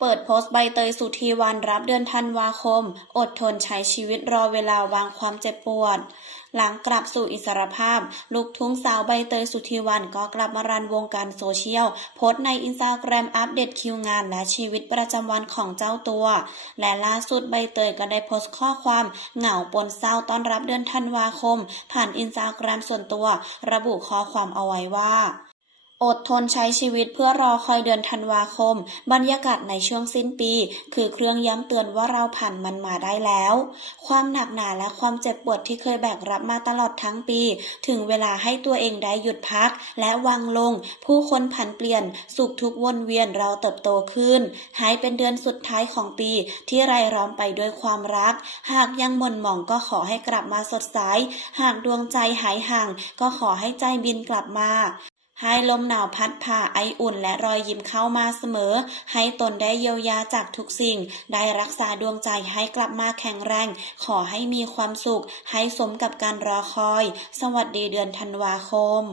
เปิดโพสต์ใบเตยสุธีวันรับเดือนธันวาคม อดทนใช้ชีวิตรอเวลาวางความเจ็บปวด หลังกลับสู่อิสรภาพ ลูกทุ่งสาวใบเตยสุธีวันก็กลับมารันวงการโซเชียล โพสต์ในอินสตาแกรมอัปเดตคิวงานและชีวิตประจำวันของเจ้าตัว และล่าสุดใบเตยก็ได้โพสต์ข้อความเหงาปนเศร้าต้อนรับเดือนธันวาคม ผ่านอินสตาแกรมส่วนตัว ระบุข้อความเอาไว้ว่า อดทนใช้ชีวิตเพื่อรอคอยเดือนธันวาคม บรรยากาศในช่วงสิ้นปี คือเครื่องย้ำเตือนว่าเราผ่านมันมาได้แล้ว ความหนักหนาและความเจ็บปวดที่เคยแบกรับมาตลอดทั้งปี ถึงเวลาให้ตัวเองได้หยุดพัก และวางลง ผู้คนผันเปลี่ยน สุขทุกวนเวียนเราเติบโตขึ้น หายเป็นเดือนสุดท้ายของปี ที่ไรายล้อมไปด้วยความรัก หากยังหม่นหมองก็ขอให้กลับมาสดใสหากดวงใจหายห่าง ก็ขอให้ใจบินกลับมา ให้ลมหนาวพัดผ่าไออุ่นและรอยยิ้มเข้ามาเสมอ ให้ตนได้เยียวยาจากทุกสิ่ง ได้รักษาดวงใจให้กลับมาแข็งแรง ขอให้มีความสุข ให้สมกับการรอคอย สวัสดีเดือนธันวาคม